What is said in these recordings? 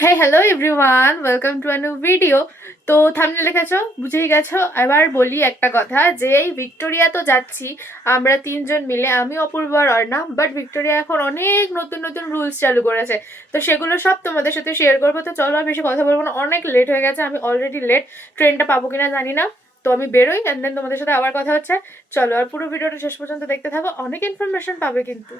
হ্যাঁ hello everyone welcome to a new video তো থামনে লিখেছো বুঝেই গেছো? এবার বলি একটা কথা, যে এই ভিক্টোরিয়া তো যাচ্ছি। আমরা তিনজন মিলে, আমি, অপূর্ব আর অর্ণা। বাট ভিক্টোরিয়া এখন অনেক নতুন নতুন রুলস চালু করেছে। তো সেগুলো সব তোমাদের সাথে শেয়ার করব। তো চলো, আর বেশি কথা বলব না। অনেক লেট হয়ে গেছে। আমি অলরেডি লেট ট্রেনটা পাবো কিনা জানি না। তো আমি বেরোই অ্যান্ড দেন তোমাদের সাথে আবার কথা হচ্ছে। চলো, আর পুরো ভিডিওটা শেষ পর্যন্ত দেখতে থাকো। অনেক ইনফরমেশন পাবে কিন্তু।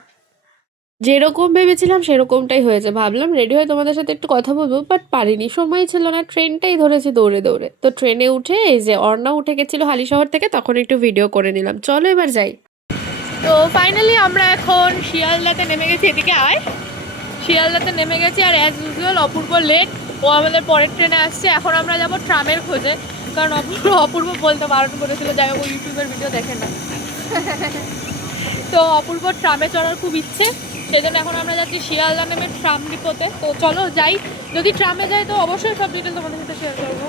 যেরকম ভেবেছিলাম সেরকমটাই হয়েছে। ভাবলাম রেডি হয়ে তোমাদের সাথে একটু কথা বলব বাট পারিনি। সময় ছিল না, ট্রেনটাই ধরেছি দৌড়ে দৌড়ে। তো ট্রেনে উঠে এই যে অর্ণা উঠে গেছিল হালিশহর থেকে, তখন একটু ভিডিও করে নিলাম। চলো এবার যাই। তো ফাইনালি আমরা এখন শিয়ালদাতে নেমে গেছি, এদিকে আয়। শিয়ালদাতে নেমে গেছি আর অ্যাজ ইউজুয়াল অপূর্ব লেট ও আমাদের পরের ট্রেনে আসছে। এখন আমরা যাব ট্রামের খোঁজে, কারণ অপূর্ব অপূর্ব বলতে বারণ করেছিল, যাই হোক ইউটিউবের ভিডিও দেখে না। তো অপূর্ব ট্রামে চড়ার খুব ইচ্ছে। সেই জন্য এখন আমরা যাচ্ছি শিয়ালদা নেমে ট্রাম ডিপোতে তো চলো যাই, যদি ট্রামে যাই তো অবশ্যই সব ডিটেল তোমাদের সাথে শেয়ার করব।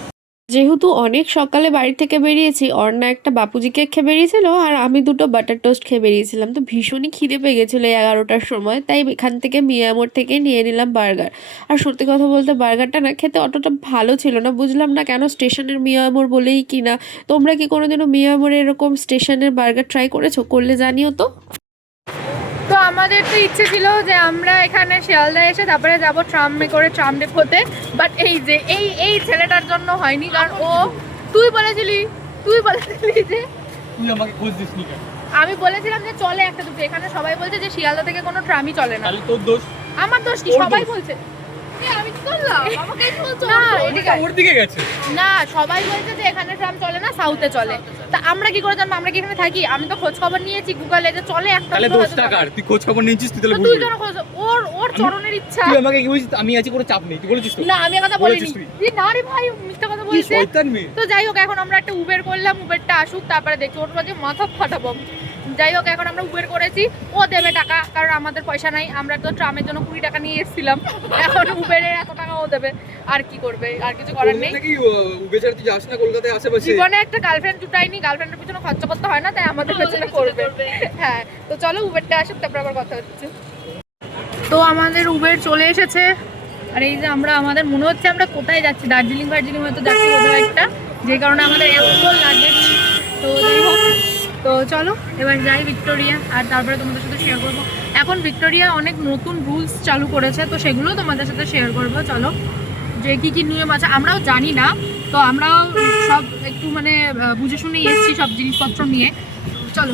যেহেতু অনেক সকালে বাড়ি থেকে বেরিয়েছি, অর্ণা একটা বাপুজি কেক খেয়ে বেরিয়েছিল আর আমি দুটো বাটার টোস্ট খেয়ে বেরিয়েছিলাম। তো ভীষণই খিদে পেয়ে গেছিল এগারোটার সময়, তাই এখান থেকে মিয়ামোর থেকে নিয়ে নিলাম বার্গার আর সত্যি কথা বলতে বার্গারটা না খেতে অতটা ভালো ছিল না, বুঝলাম না কেন স্টেশনের মিয়ামোর বলেই কি না তোমরা কি কোনোদিনও মিয়ামোরে এরকম স্টেশনের বার্গার ট্রাই করেছ? করলে জানিও তো। আমাদের তো ইচ্ছে ছিল যে আমরা এখানে শিয়ালদা এসে তারপরে যাব ট্রামে করে ট্রাম ডিপোতে বাট এই যে এই এই ছেলেটার জন্য হয়নি কারণ ও তুই বলেছিলি তুই বলেছিলি যে তুই আমাকে খোঁজ দিসনি কেন? আমি বলেছিলাম যে চলে একটা দুটো এখানে সবাই বলছে যে শিয়ালদা থেকে কোনো ট্রামই চলে না। তোর দোষ? আমার দোষ কি? সবাই বলছে। না এদিকে আয়। ওর দিকে গেছে। না সবাই বলছে যে এখানে ট্রাম চলে না সাউথে চলে। তা আমরা কি করে জানব? আমরা কি এখানে থাকি? আমি তো খোঁজ খবর নিয়েছি গুগলে যে চলে একটা তাহলে তুই খোঁজ খবর নিয়েছিস তুই তাহলে তুই কেন খোঁজ ওর ওর চরণের ইচ্ছা। তুই আমাকে কি বলছিস? আমি আছি কোনো চাপ নেই তুই বলেছিস না আমি কথা বলিনি। বলেছিস তুই? না রে ভাই মিথ্যা কথা শয়তান মেয়ে। তো যাই হোক এখন আমরা একটা উবের করলাম উবেরটা আসুক তারপরে দেখি। ওর মাঝে মাথা ফাটাবো যাই হোক এখন আমরা উবের করেছি। ও দেবে টাকা কারণ আমাদের পয়সা নাই। আমরা তো ট্রামের জন্য কুড়ি টাকা নিয়ে এসেছিলাম। এখন উবেরে এত টাকা ও দেবে। আর কি করবে? আর কিছু করার নেই। জীবনে একটা গার্লফ্রেন্ড জুটাইনি। গার্লফ্রেন্ডের পিছনে খরচা করতে হয় না তাই আমাদের পেছনে করবে। হ্যাঁ তো চলো উবেরটা আসুক তারপর আবার কথা হচ্ছে। তো আমাদের উবের চলে এসেছে। আর এই যে আমরা আমাদের মনে হচ্ছে আমরা কোথায় যাচ্ছি? দার্জিলিং ফার্জিলিং হয়তো যাচ্ছি কোথাও একটা। যে কারণে আমাদের এত লাগেজ। তো যাই হোক তো চলো, এবার যাই ভিক্টোরিয়া, আর তারপরে তোমাদের সাথে শেয়ার করব। এখন ভিক্টোরিয়া অনেক নতুন রুলস চালু করেছে, তো সেগুলো তোমাদের সাথে শেয়ার করব, চলো। যে কী কী নিয়ম আছে, আমরাও জানি না, তো আমরাও সব একটু মানে বুঝে শুনেই এসেছি সব জিনিসপত্র নিয়ে। চলো।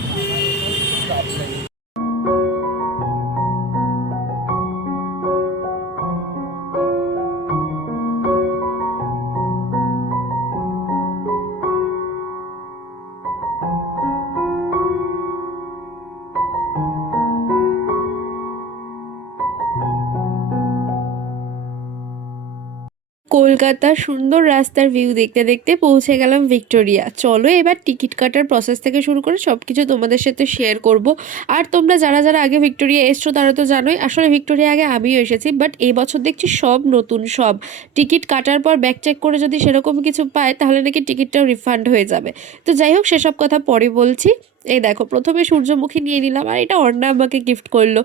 কলকাতার সুন্দর রাস্তার ভিউ দেখতে দেখতে পৌঁছে গেলাম ভিক্টোরিয়া। চলো এবার টিকিট কাটার প্রসেস থেকে শুরু করে সব কিছু তোমাদের সাথে শেয়ার করব। আর তোমরা যারা যারা আগে ভিক্টোরিয়া এসছো তারা তো জানোই, আসলে ভিক্টোরিয়া আগে আমিও এসেছি বাট এবছর দেখছি সব নতুন সব। টিকিট কাটার পর ব্যাক চেক করে যদি সেরকম কিছু পায় তাহলে নাকি টিকিটটাও রিফান্ড হয়ে যাবে। তো যাই হোক, সেসব কথা পরে বলছি। এই দেখো, প্রথমে সূর্যমুখী নিয়ে নিলাম আর এটা অর্ণা আমাকে গিফট করল।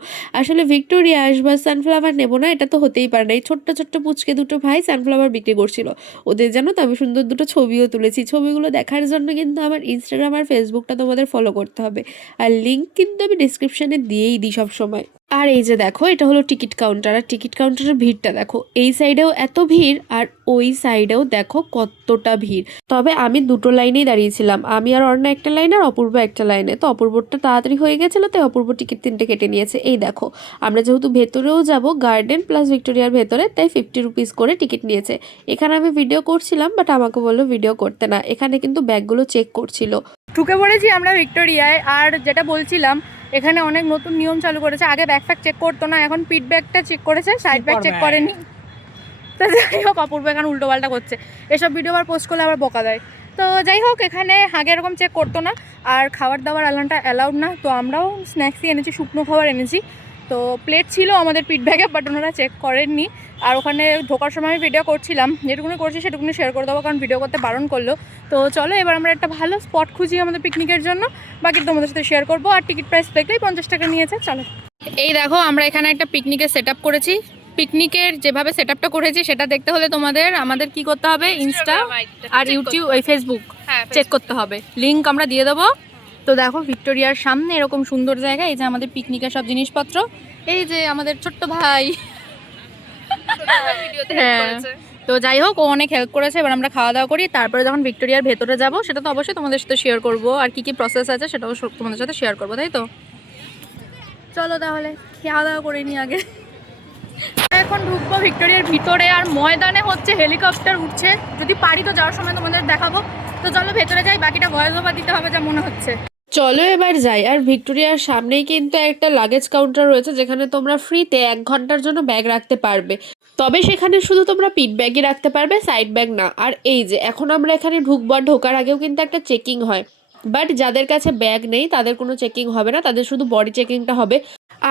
আসলে ভিক্টোরিয়া আসবার সানফ্লাওয়ার নেব না, এটা তো হতেই পারে না। এই ছোট্ট ছোট্ট পুচকে দুটো ভাই সানফ্লাওয়ার বিক্রি করছিল। ওদের জানো তো আমি সুন্দর দুটো ছবিও তুলেছি। ছবিগুলো দেখার জন্য কিন্তু আমার ইনস্টাগ্রাম আর ফেসবুকটা তোমাদের ফলো করতে হবে। আর লিঙ্ক কিন্তু আমি ডিসক্রিপশানে দিয়েই দিই সবসময়। আর এই যে দেখো, এটা হলো টিকিট কাউন্টার আর টিকিট কাউন্টারের ভিড়টা দেখো, এই সাইডেও এত ভিড় আর ওই সাইডেও দেখো কতটা ভিড়। তবে আমি দুটো লাইনেই দাঁড়িয়েছিলাম। আমি আর অন্য একটা লাইন আর অপূর্ব একটা লাইনে। তো অপূর্বটা তাড়াতাড়ি হয়ে গেছিল তাই অপূর্ব টিকিট তিনটে কেটে নিয়েছে। এই দেখো আমরা যেহেতু ভেতরেও যাব গার্ডেন প্লাস ভিক্টোরিয়ার ভেতরে তাই ফিফটি রুপিস করে টিকিট নিয়েছে। এখানে আমি ভিডিও করছিলাম বাট আমাকে বলল ভিডিও করতে না। এখানে কিন্তু ব্যাগগুলো চেক করছিল। ঢুকে পড়েছি আমরা ভিক্টোরিয়ায় আর যেটা বলছিলাম এখানে অনেক নতুন নিয়ম চালু করেছে। আগে ব্যাগ ফ্যাগ চেক করতো না এখন পিট ব্যাগটা চেক করেছে সাইড ব্যাগ চেক করেনি। তো যাই হোক অপূর্ব এখানে উল্টো পাল্টা করছে। এসব ভিডিও আবার পোস্ট করলে আবার বকা দেয়। তো যাই হোক, এখানে আগে এরকম চেক করতো না। আর খাবার দাবার আলানটা অ্যালাউড না। তো আমরাও স্ন্যাক্সই এনেছি, শুকনো খাবার এনেছি। তো প্লেট ছিল আমাদের পিট ব্যাগে বাট ওনারা চেক করেননি। আর ওখানে ঢোকার সময় আমি ভিডিও করছিলাম। যেটুকুনি করছি সেটুকুনি শেয়ার করে দেবো, কারণ ভিডিও করতে বারণ করল। তো চলো, এবার আমরা একটা ভালো স্পট খুঁজি আমাদের পিকনিকের জন্য। বাকি তোমাদের সাথে শেয়ার করব। আর টিকিট প্রাইস দেখলেই পঞ্চাশ টাকা নিয়েছে, চলো। এই দেখো, আমরা এখানে একটা পিকনিকের সেট করেছি। পিকনিকের যেভাবে সেট আপটা করেছি সেটা দেখতে হলে তোমাদের আমাদের কি করতে হবে? ইনস্টা আর ইউটিউব ওই ফেসবুক চেক করতে হবে। লিঙ্ক আমরা দিয়ে দেবো। তো দেখো ভিক্টোরিয়ার সামনে এরকম সুন্দর জায়গা এই যে আমাদের পিকনিকের সব জিনিসপত্র। এই যে আমাদের ছোট্ট ভাই। হ্যাঁ। তো যাই হোক ও অনেক হেল্প করেছে। এবার আমরা খাওয়া দাওয়া করি। তারপরে যখন ভিক্টোরিয়ার ভেতরে যাব সেটা তো অবশ্যই তোমাদের সাথে শেয়ার করব। আর কি কি প্রসেস আছে সেটাও তোমাদের সাথে শেয়ার করব তাই তো? চলো তাহলে খাওয়া দাওয়া করে নি আগে। এখন ঢুকবো ভিক্টোরিয়ার ভিতরে আর ময়দানে হচ্ছে হেলিকপ্টার উঠছে। যদি পারি তো যাওয়ার সময় তোমাদের দেখাবো। তো চলো ভেতরে যাই, বাকিটা ভয়েস ওভার দিতে হবে যা মনে হচ্ছে। চলো এবার যাই, আর ভিক্টোরিয়ার সামনেই কিন্তু একটা লাগেজ কাউন্টার রয়েছে, যেখানে তোমরা ফ্রিতে এক ঘণ্টার জন্য ব্যাগ রাখতে পারবে। তবে সেখানে শুধু তোমরা পিট ব্যাগই রাখতে পারবে সাইড ব্যাগ না। আর এই যে, এখন আমরা এখানে ঢুকবো ঢোকার আগেও কিন্তু একটা চেকিং হয়। বাট যাদের কাছে ব্যাগ নেই, তাদের কোনো চেকিং হবে না, তাদের শুধু বডি চেকিংটা হবে।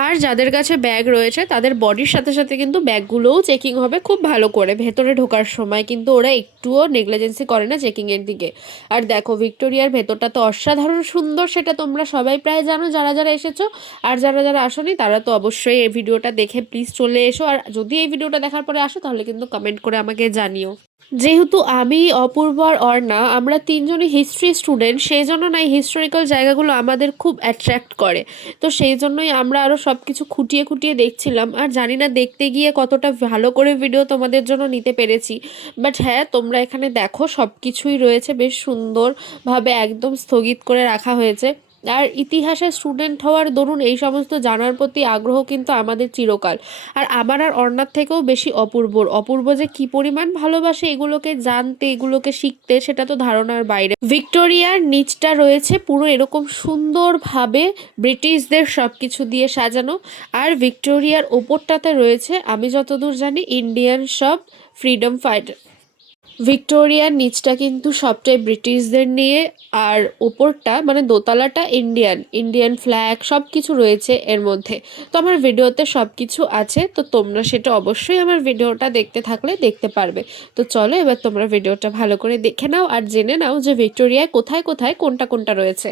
আর যাদের কাছে ব্যাগ রয়েছে, তাদের বডির সাথে সাথে কিন্তু ব্যাগগুলোও চেকিং হবে খুব ভালো করে। ভেতরে ঢোকার সময় কিন্তু ওরা একটুও নেগলিজেন্সি করে না চেকিংয়ের দিকে। আর দেখো, ভিক্টোরিয়ার ভেতরটা তো অসাধারণ সুন্দর, সেটা তোমরা সবাই প্রায় জানো, যারা যারা এসেছ। আর যারা যারা আসোনি, তারা তো অবশ্যই এই ভিডিওটা দেখে প্লিজ চলে এসো। আর যদি এই ভিডিওটা দেখার পরে আসো, তাহলে কিন্তু কমেন্ট করে আমাকে জানিও। যেহেতু আমি অপূর্ব আর অর্ণা, আমরা তিনজনই হিস্ট্রি স্টুডেন্ট সেই জন্য না এই হিস্টোরিক্যাল জায়গাগুলো আমাদের খুব অ্যাট্রাক্ট করে। তো সেই জন্যই আমরা আরও সব কিছু খুঁটিয়ে খুঁটিয়ে দেখছিলাম। আর জানি না দেখতে গিয়ে কতটা ভালো করে ভিডিও তোমাদের জন্য নিতে পেরেছি। বাট হ্যাঁ তোমরা এখানে দেখো সব কিছুই রয়েছে, বেশ সুন্দরভাবে একদম স্থগিত করে রাখা হয়েছে। আর ইতিহাসের স্টুডেন্ট হওয়ার দরুন এই সমস্ত জানার প্রতি আগ্রহ কিন্তু আমাদের চিরকাল। আর আমার আর অর্ণার থেকেও বেশি অপূর্বর অপূর্ব যে কি পরিমাণ ভালোবাসে এগুলোকে জানতে, এগুলোকে শিখতে, সেটা তো ধারণার বাইরে। ভিক্টোরিয়ার নিচটা রয়েছে পুরো এরকম সুন্দরভাবে ব্রিটিশদের সব কিছু দিয়ে সাজানো। আর ভিক্টোরিয়ার ওপরটাতে রয়েছে, আমি যতদূর জানি ইন্ডিয়ান সব ফ্রিডম ফাইটার ভিক্টোরিয়ার নিচটা কিন্তু সবটাই ব্রিটিশদের নিয়ে, আর ওপরটা মানে দোতলাটা ইন্ডিয়ান ইন্ডিয়ান ফ্ল্যাগ সব কিছু রয়েছে এর মধ্যে। তো আমার ভিডিওতে সব কিছু আছে, তো তোমরা সেটা অবশ্যই আমার ভিডিওটা দেখতে থাকলে দেখতে পারবে। তো চলো এবার তোমরা ভিডিওটা ভালো করে দেখে নাও আর জেনে নাও যে ভিক্টোরিয়ায় কোথায় কোথায় কোনটা কোনটা রয়েছে।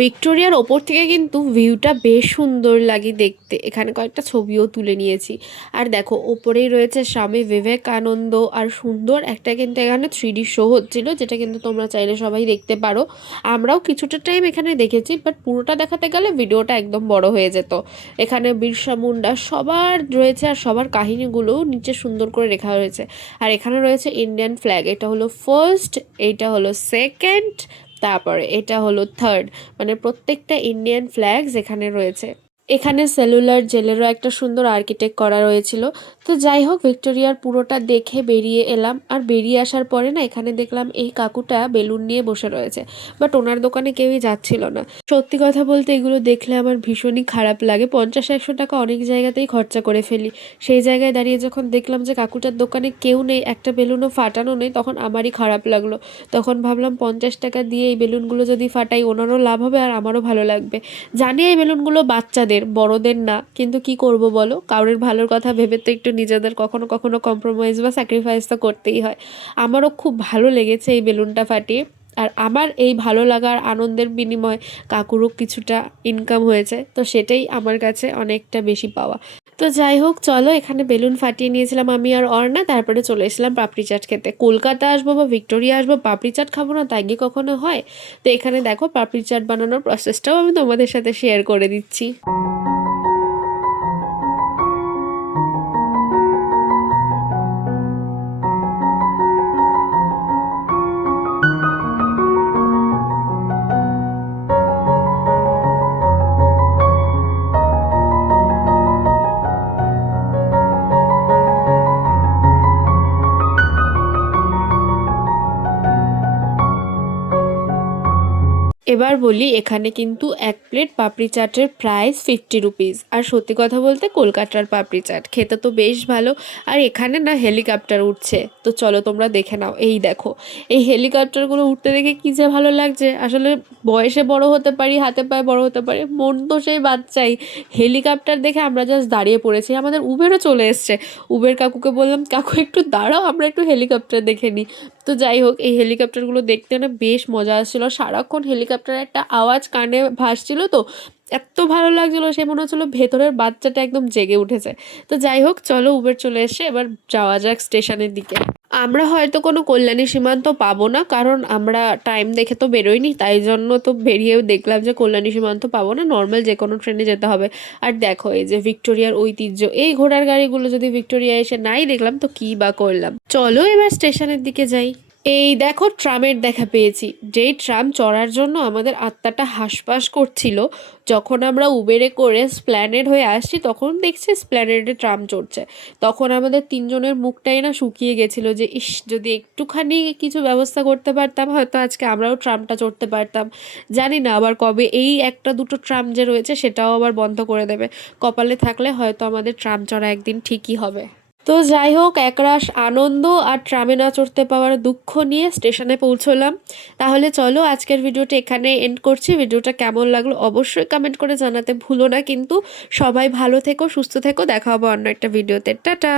ভিক্টোরিয়ার ওপর থেকে কিন্তু ভিউটা বেশ সুন্দর লাগে দেখতে। এখানে কয়েকটা ছবিও তুলে নিয়েছি। আর দেখো, ওপরেই রয়েছে স্বামী বিবেকানন্দ। আর সুন্দর একটা কিন্তু এখানে থ্রি ডি শো হচ্ছিল, যেটা কিন্তু তোমরা চাইলে সবাই দেখতে পারো। আমরাও কিছুটা টাইম এখানে দেখেছি বাট পুরোটা দেখাতে গেলে ভিডিওটা একদম বড় হয়ে যেত। এখানে বিরসা মুন্ডা, সবার রয়েছে আর সবার কাহিনীগুলোও নিচে সুন্দর করে লেখা রয়েছে আর এখানে রয়েছে ইন্ডিয়ান ফ্ল্যাগ এটা হলো ফার্স্ট এইটা হলো সেকেন্ড তারপরে এটা হলো থার্ড মানে প্রত্যেকটা ইন্ডিয়ান ফ্ল্যাগস এখানে রয়েছে। এখানে সেলুলার জেলেরও একটা সুন্দর আর্কিটেক্ট করা রয়েছিল। তো যাই হোক, ভিক্টোরিয়ার পুরোটা দেখে বেরিয়ে এলাম। আর বেরিয়ে আসার পরে না, এখানে দেখলাম এই কাকুটা বেলুন নিয়ে বসে রয়েছে। বাট ওনার দোকানে কেউই যাচ্ছিল না। সত্যি কথা বলতে এগুলো দেখলে আমার ভীষণই খারাপ লাগে। পঞ্চাশ একশো টাকা অনেক জায়গাতেই খরচা করে ফেলি। সেই জায়গায় দাঁড়িয়ে যখন দেখলাম যে কাকুটার দোকানে কেউ নেই, একটা বেলুনও ফাটানো নেই, তখন আমারই খারাপ লাগল। তখন ভাবলাম পঞ্চাশ টাকা দিয়ে এই বেলুনগুলো যদি ফাটাই, ওনারও লাভ হবে আর আমারও ভালো লাগবে। জানি এই বেলুনগুলো বাচ্চাদের। বড়দের না। কিন্তু কি করব বলো? কারোর ভালোর কথা ভেবে তো একটু নিজেদের কখনো কখনো কম্প্রোমাইজ বা স্যাক্রিফাইস তো করতেই হয়। আমারও খুব ভালো লেগেছে এই বেলুনটা ফাটিয়ে। আর আমার এই ভালো লাগার আনন্দের বিনিময়ে কাকুরও কিছুটা ইনকাম হয়েছে। তো সেটাই আমার কাছে অনেকটা বেশি পাওয়া। তো যাই হোক, চলো, এখানে বেলুন ফাটিয়ে নিয়েছিলাম আমি আর অর্ণা, তারপরে চলে এসেছিলাম পাপড়ি চাট খেতে। কলকাতা আসব বা ভিক্টোরিয়া আসব, পাপড়ি চাট খাব না, তাই গিয়ে কখনো হয়? তো এখানে দেখো, পাপড়ি চাট বানানোর প্রসেসটাও আমি তোমাদের সাথে শেয়ার করে দিচ্ছি। এবার বলি, এখানে কিন্তু এক প্লেট পাপড়ি চাটের প্রাইস ফিফটি রুপিস আর সত্যি কথা বলতে কলকাতার পাপড়ি চাট খেতে তো বেশ ভালো, আর এখানে না হেলিকপ্টার উঠছে। তো চলো তোমরা দেখে নাও, এই দেখো, এই হেলিকপ্টারগুলো উঠতে দেখে কী যে ভালো লাগছে। আসলে বয়সে বড় হতে পারি, হাতে পায়ে বড় হতে পারি, মন তো সেই বাচ্চাই। হেলিকপ্টার দেখে আমরা জাস্ট দাঁড়িয়ে পড়েছি, আমাদের উবেরও চলে এসছে। উবের কাকুকে বললাম, কাকু, একটু দাঁড়াও, আমরা একটু হেলিকপ্টার দেখে নিই। তো যাই হোক, এই হেলিকপ্টারগুলো দেখতে না বেশ মজা আসছিল, সারাক্ষণ হেলিকপ্টারের একটা আওয়াজ কানে ভাসছিল তো, এত ভালো লাগছিল সে মনে হচ্ছিল ভেতরের বাচ্চাটা একদম জেগে উঠেছে। তো যাই হোক, চলো উবের চলে এসে এবার যাওয়া যাক স্টেশনের দিকে। আমরা হয়তো কোনো কল্যাণী সীমান্ত পাবো না, কারণ আমরা টাইম দেখে তো বেরোইনি, তাই জন্য তো বেরিয়েও দেখলাম যে কল্যাণী সীমান্ত পাবো না নর্মাল যে কোনো ট্রেনে যেতে হবে। আর দেখো, এই যে ভিক্টোরিয়ার ঐতিহ্য, এই ঘোড়ার গাড়িগুলো যদি ভিক্টোরিয়া এসে নাই দেখলাম, তো কী বা করলাম। চলো এবার স্টেশনের দিকে যাই। এই দেখো ট্রামের দেখা পেয়েছি। যেই ট্রাম চড়ার জন্য আমাদের আত্মাটা হাঁসফাঁস করছিল, যখন আমরা উবেরে করে স্প্ল্যানেড হয়ে আসছি, তখন দেখছি স্প্ল্যানেডে ট্রাম চড়ছে। তখন আমাদের তিনজনের মুখটাই না শুকিয়ে গেছিল যে, ইস, যদি একটুখানি কিছু ব্যবস্থা করতে পারতাম, হয়তো আজকে আমরাও ট্রামটা চড়তে পারতাম। জানি না আবার কবে এই একটা দুটো ট্রাম যে রয়েছে, সেটাও আবার বন্ধ করে দেবে। কপালে থাকলে হয়তো আমাদের ট্রাম চড়া একদিন ঠিকই হবে। তো যাই হোক, একরাশ আনন্দ আর ট্রামে না চড়তে পাওয়ার দুঃখ নিয়ে স্টেশনে পৌঁছলাম। তাহলে চলো, আজকের ভিডিওটা এখানে এন্ড করছি। ভিডিওটা কেমন লাগল অবশ্যই কমেন্ট করে জানাতে ভুলো না। কিন্তু সবাই ভালো থেকো, সুস্থ থেকো। দেখা হবে অন্য একটা ভিডিওতে। টাটা!